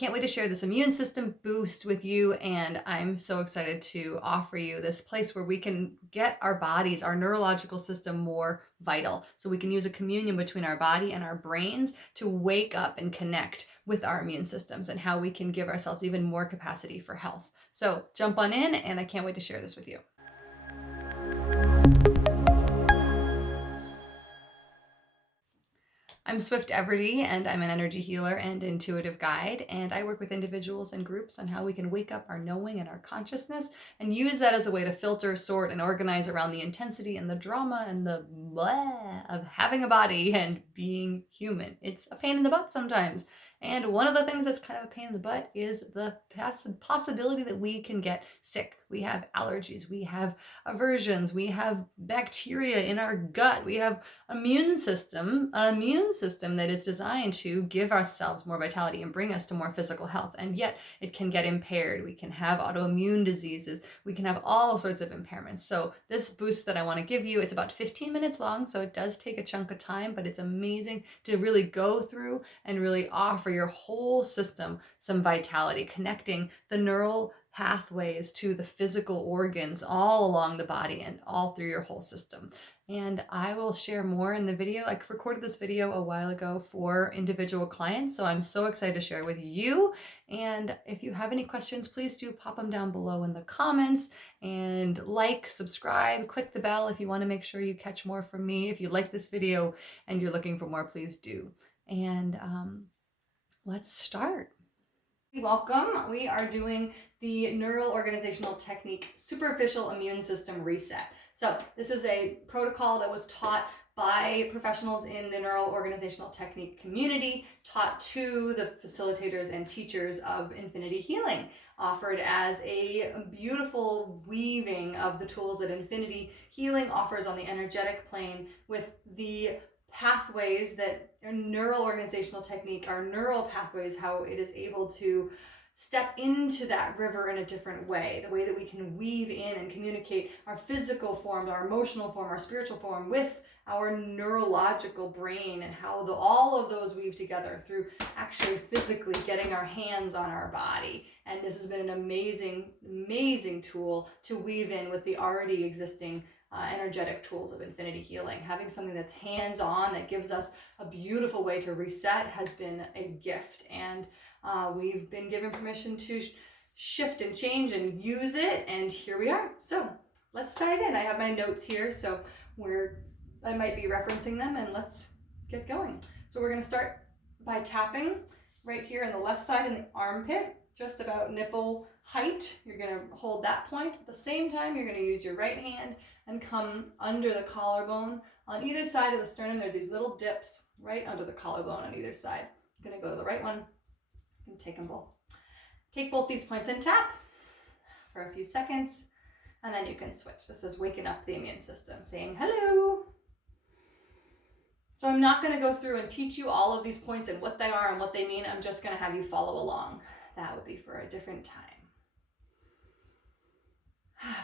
can't wait to share this immune system boost with you, and I'm so excited to offer you this place where we can get our bodies, our neurological system more vital. So we can use a communion between our body and our brains to wake up and connect with our immune systems and how we can give ourselves even more capacity for health. So jump on in, and I can't wait to share this with you. I'm Swift Everdy, and I'm an energy healer and intuitive guide, and I work with individuals and groups on how we can wake up our knowing and our consciousness and use that as a way to filter, sort, and organize around the intensity and the drama and the blah of having a body and being human. It's a pain in the butt sometimes. And one of the things that's kind of a pain in the butt is the possibility that we can get sick. We have allergies, we have aversions, we have bacteria in our gut, we have an immune system that is designed to give ourselves more vitality and bring us to more physical health. And yet it can get impaired. We can have autoimmune diseases. We can have all sorts of impairments. So this boost that I want to give you, it's about 15 minutes long. So it does take a chunk of time, but it's amazing to really go through and really offer your whole system some vitality, connecting the neural pathways to the physical organs all along the body and all through your whole system. And I will share more in the video. I recorded this video a while ago for individual clients, so I'm so excited to share with you. And if you have any questions, please do pop them down below in the comments, and subscribe, click the bell if you want to make sure you catch more from me. If you like this video and you're looking for more, please do. And let's start. Welcome. We are doing the Neural Organizational Technique Superficial Immune System Reset. So this is a protocol that was taught by professionals in the Neural Organizational Technique community, taught to the facilitators and teachers of Infinity Healing, offered as a beautiful weaving of the tools that Infinity Healing offers on the energetic plane with the pathways that neural organizational technique, our neural pathways, how it is able to step into that river in a different way, the way that we can weave in and communicate our physical form, our emotional form, our spiritual form with our neurological brain, and how all of those weave together through actually physically getting our hands on our body. And this has been an amazing tool to weave in with the already existing energetic tools of Infinity Healing. Having something that's hands-on, that gives us a beautiful way to reset, has been a gift. And we've been given permission to shift and change and use it, and here we are. So let's dive in. I have my notes here, so I might be referencing them, and let's get going. So we're going to start by tapping right here in the left side in the armpit, just about nipple height. You're going to hold that point. At the same time, you're going to use your right hand and come under the collarbone. On either side of the sternum, there's these little dips right under the collarbone on either side. I'm going to go to the right one and take them both. Take both these points and tap for a few seconds, and then you can switch. This is waking up the immune system, saying hello. So I'm not going to go through and teach you all of these points and what they are and what they mean. I'm just going to have you follow along. That would be for a different time.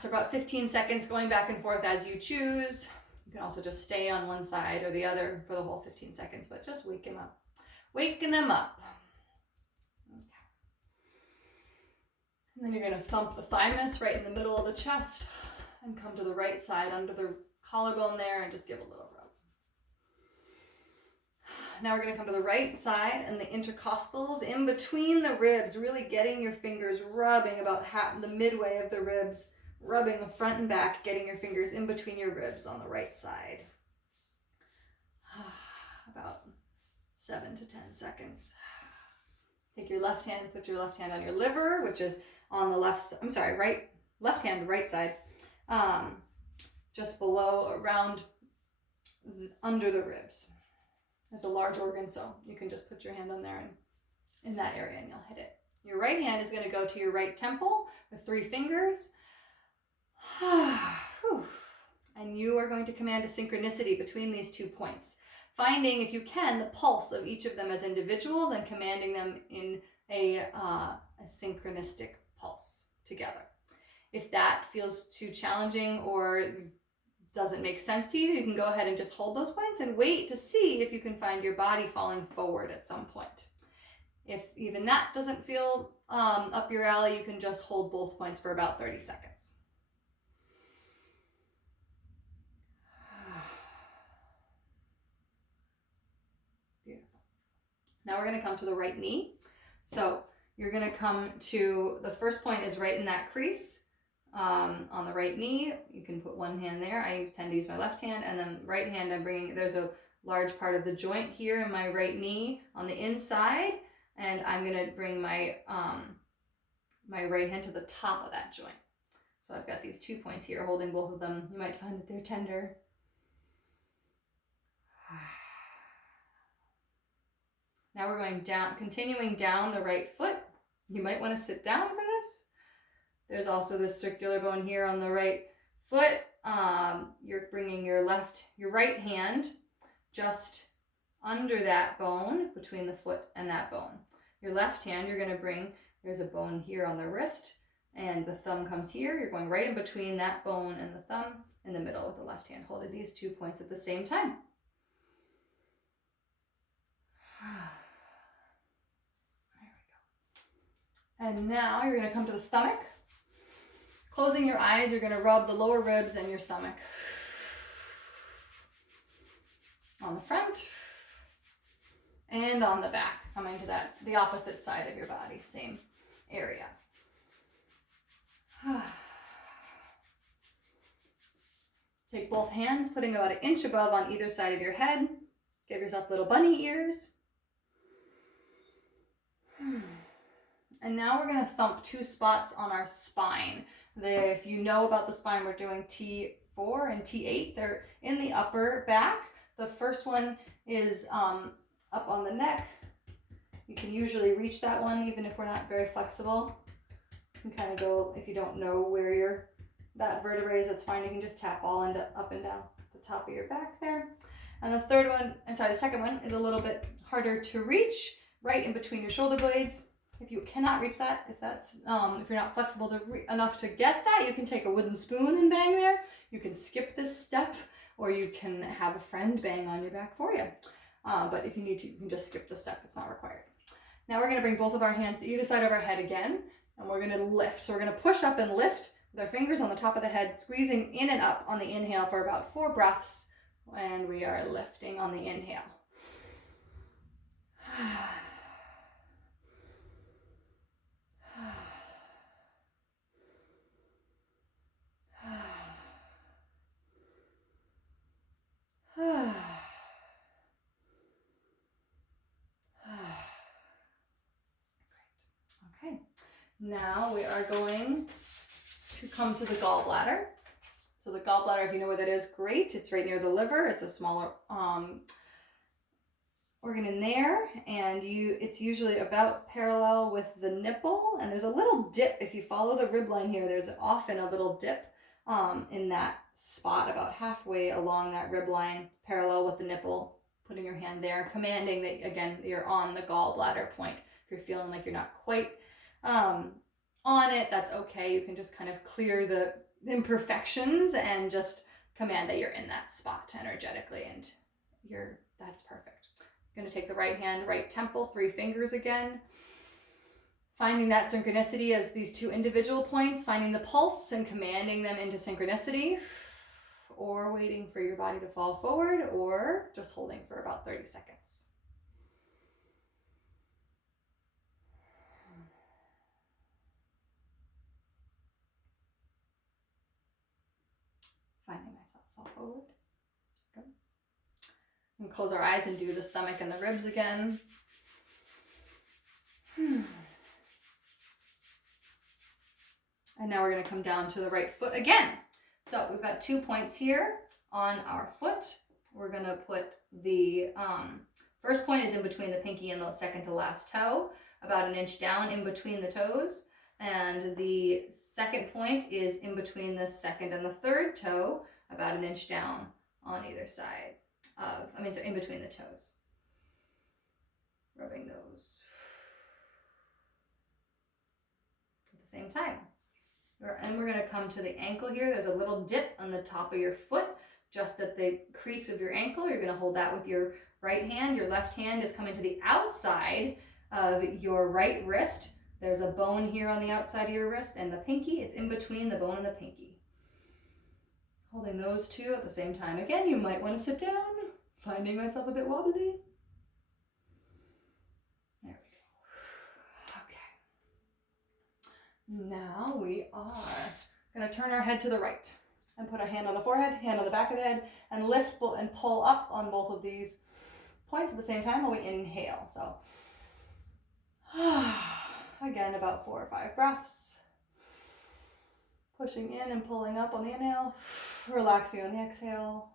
So about 15 seconds going back and forth as you choose. You can also just stay on one side or the other for the whole 15 seconds, but just wake them up. Waking them up. Okay. And then you're going to thump the thymus right in the middle of the chest and come to the right side under the collarbone there and just give a little rub. Now we're going to come to the right side and the intercostals in between the ribs, really getting your fingers rubbing about the midway of the ribs, rubbing the front and back, getting your fingers in between your ribs on the right side. About 7 to 10 seconds. Take your left hand, put your left hand on your liver, which is on the left hand, right side, just below, around, under the ribs. There's a large organ, so you can just put your hand on there and in that area and you'll hit it. Your right hand is going to go to your right temple with 3 fingers. And you are going to command a synchronicity between these 2 points, finding, if you can, the pulse of each of them as individuals and commanding them in a synchronistic pulse together. If that feels too challenging or doesn't make sense to you, you can go ahead and just hold those points and wait to see if you can find your body falling forward at some point. If even that doesn't feel up your alley, you can just hold both points for about 30 seconds. Beautiful. Now we're going to come to the right knee. So you're going to come to, the first point is right in that crease on the right knee. You can put one hand there. I tend to use my left hand, and then right hand I'm bringing, there's a large part of the joint here in my right knee on the inside, and I'm going to bring my my right hand to the top of that joint. So I've got these 2 points here, holding both of them. You might find that they're tender. Now we're going down, continuing down the right foot. You might want to sit down for this. There's also this circular bone here on the right foot. You're bringing your right hand just under that bone, between the foot and that bone. Your left hand, you're going to bring, there's a bone here on the wrist, and the thumb comes here. You're going right in between that bone and the thumb in the middle with the left hand, holding these 2 points at the same time. There we go. And now you're going to come to the stomach. Closing your eyes, you're going to rub the lower ribs and your stomach on the front and on the back, coming to the opposite side of your body, same area. Take both hands, putting about 1 inch above on either side of your head. Give yourself little bunny ears. And now we're going to thump 2 spots on our spine. If you know about the spine, we're doing T4 and T8. They're in the upper back. The first one is up on the neck. You can usually reach that one even if we're not very flexible. You can kind of go, if you don't know where that vertebrae is, that's fine. You can just tap all up and down the top of your back there. And the second one is a little bit harder to reach, right in between your shoulder blades. If you cannot reach that, if you're not flexible enough to get that, you can take a wooden spoon and bang there. You can skip this step, or you can have a friend bang on your back for you. But if you need to, you can just skip the step. It's not required. Now we're going to bring both of our hands to either side of our head again, and we're going to lift. So we're going to push up and lift with our fingers on the top of the head, squeezing in and up on the inhale for about 4 breaths, and we are lifting on the inhale. Okay, now we are going to come to the gallbladder. So the gallbladder, if you know where that is, great. It's right near the liver. It's a smaller organ in there, and it's usually about parallel with the nipple, and there's a little dip. If you follow the rib line here, there's often a little dip in that spot about halfway along that rib line, parallel with the nipple. Putting your hand there, commanding that, again, you're on the gallbladder point. If you're feeling like you're not quite on it, that's okay. You can just kind of clear the imperfections and just command that you're in that spot energetically, and that's perfect. I'm going to take the right hand, right temple, 3 fingers again. Finding that synchronicity as these 2 individual points, finding the pulse and commanding them into synchronicity, or waiting for your body to fall forward, or just holding for about 30 seconds. Finding myself fall forward. Good. And close our eyes and do the stomach and the ribs again. And now we're going to come down to the right foot again. So we've got 2 points here on our foot. We're going to put the first point is in between the pinky and the second to last toe, about 1 inch down in between the toes. And the second point is in between the second and the third toe, about 1 inch down on either side so in between the toes. Rubbing those at the same time. And we're going to come to the ankle here. There's a little dip on the top of your foot, just at the crease of your ankle. You're going to hold that with your right hand. Your left hand is coming to the outside of your right wrist. There's a bone here on the outside of your wrist, and the pinky, it's in between the bone and the pinky. Holding those two at the same time. Again, you might want to sit down. Finding myself a bit wobbly. There we go. Okay. Now we are going to turn our head to the right and put a hand on the forehead, hand on the back of the head, and lift and pull up on both of these points at the same time while we inhale. So again, about 4 or 5 breaths. Pushing in and pulling up on the inhale, relaxing on the exhale.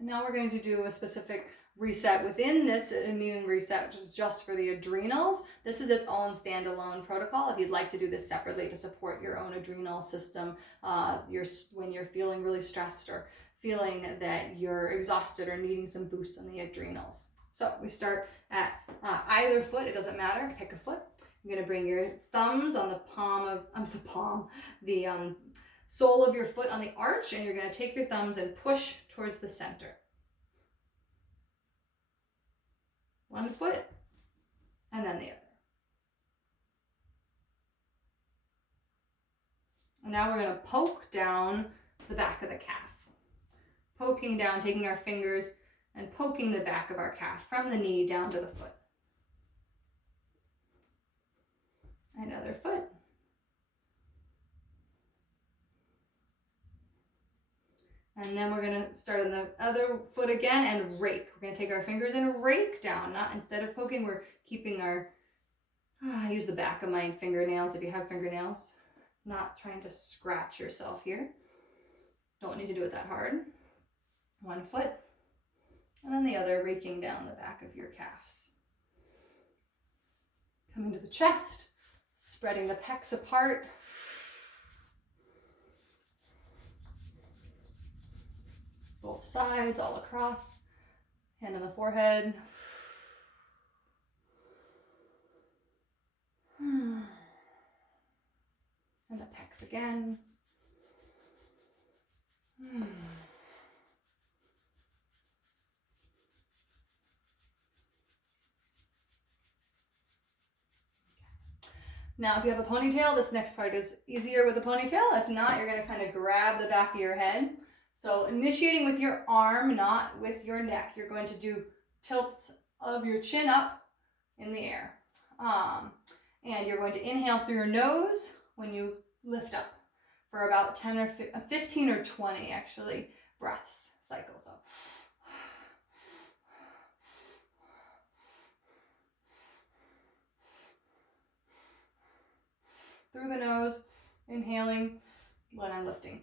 Now we're going to do a specific reset within this immune reset, which is just for the adrenals. This is its own standalone protocol. If you'd like to do this separately to support your own adrenal system, when you're feeling really stressed or feeling that you're exhausted or needing some boost on the adrenals. So we start at either foot. It doesn't matter. Pick a foot. You're going to bring your thumbs on the sole of your foot on the arch, and you're going to take your thumbs and push towards the center. One foot, and then the other. And now we're going to poke down the back of the calf. Poking down, taking our fingers and poking the back of our calf from the knee down to the foot. Another foot. And then we're going to start on the other foot again and rake. We're going to take our fingers and rake down. Instead of poking, we're keeping our, I use the back of my fingernails if you have fingernails. Not trying to scratch yourself here. Don't need to do it that hard. One foot. And then the other, raking down the back of your calves. Coming to the chest, spreading the pecs apart. Both sides, all across. Hand on the forehead. And the pecs again. Now, if you have a ponytail, this next part is easier with a ponytail. If not, you're going to kind of grab the back of your head. So initiating with your arm, not with your neck. You're going to do tilts of your chin up in the air. And you're going to inhale through your nose when you lift up for about 10 or 15 or 20 actually breaths cycle. So through the nose, inhaling when I'm lifting.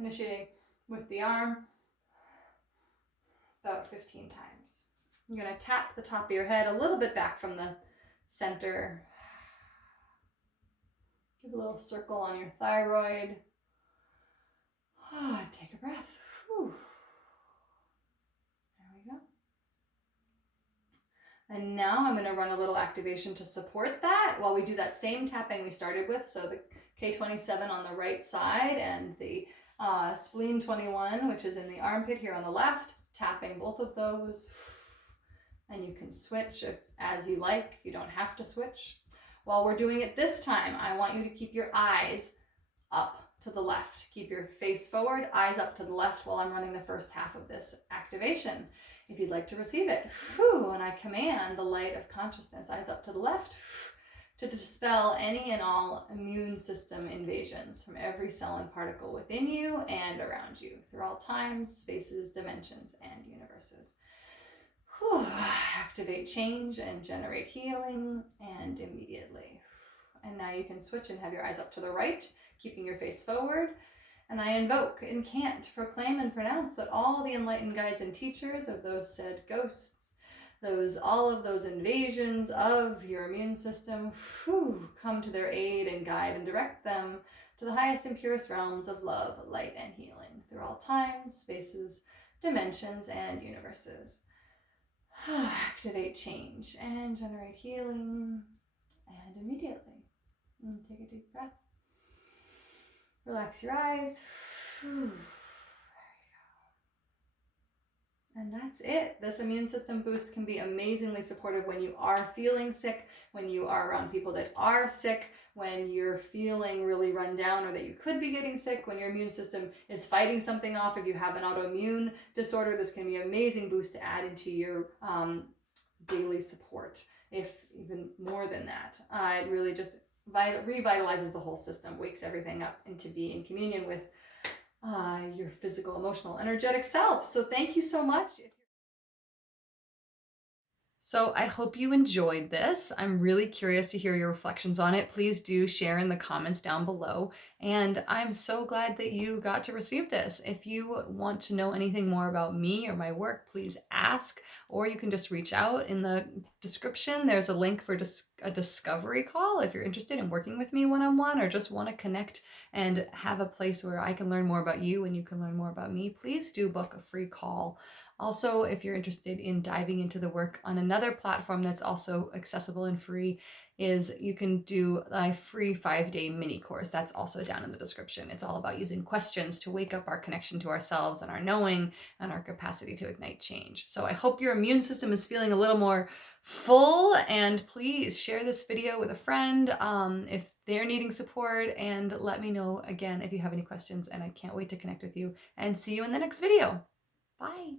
Initiating with the arm about 15 times. You're going to tap the top of your head a little bit back from the center. Give a little circle on your thyroid. Take a breath. Whew. There we go. And now I'm going to run a little activation to support that while we do that same tapping we started with. So the K27 on the right side and the spleen 21, which is in the armpit here on the left, tapping both of those. And you can switch as you like. You don't have to switch. While we're doing it this time, I want you to keep your eyes up to the left. Keep your face forward, eyes up to the left while I'm running the first half of this activation. If you'd like to receive it, and I command the light of consciousness, eyes up to the left, to dispel any and all immune system invasions from every cell and particle within you and around you, through all times, spaces, dimensions, and universes. Activate change and generate healing, and immediately. And now you can switch and have your eyes up to the right, keeping your face forward. And I invoke, incant, proclaim, and pronounce that all the enlightened guides and teachers of those said ghosts, all of those invasions of your immune system, come to their aid and guide and direct them to the highest and purest realms of love, light, and healing through all times, spaces, dimensions, and universes. Activate change and generate healing. And immediately, take a deep breath. Relax your eyes. And that's it. This immune system boost can be amazingly supportive when you are feeling sick, when you are around people that are sick, when you're feeling really run down or that you could be getting sick, when your immune system is fighting something off. If you have an autoimmune disorder, this can be an amazing boost to add into your daily support, if even more than that. It really just revitalizes the whole system, wakes everything up into being in communion with your physical, emotional, energetic self. So thank you so much. So I hope you enjoyed this. I'm really curious to hear your reflections on it. Please do share in the comments down below. And I'm so glad that you got to receive this. If you want to know anything more about me or my work, please ask, or you can just reach out. In the description, there's a link for a discovery call if you're interested in working with me one-on-one or just want to connect and have a place where I can learn more about you and you can learn more about me. Please do book a free call. Also, if you're interested in diving into the work on another platform that's also accessible and free, is you can do my free 5-day mini course. That's also down in the description. It's all about using questions to wake up our connection to ourselves and our knowing and our capacity to ignite change. So I hope your immune system is feeling a little more full, and please share this video with a friend if they're needing support, and let me know again if you have any questions, and I can't wait to connect with you and see you in the next video. Bye.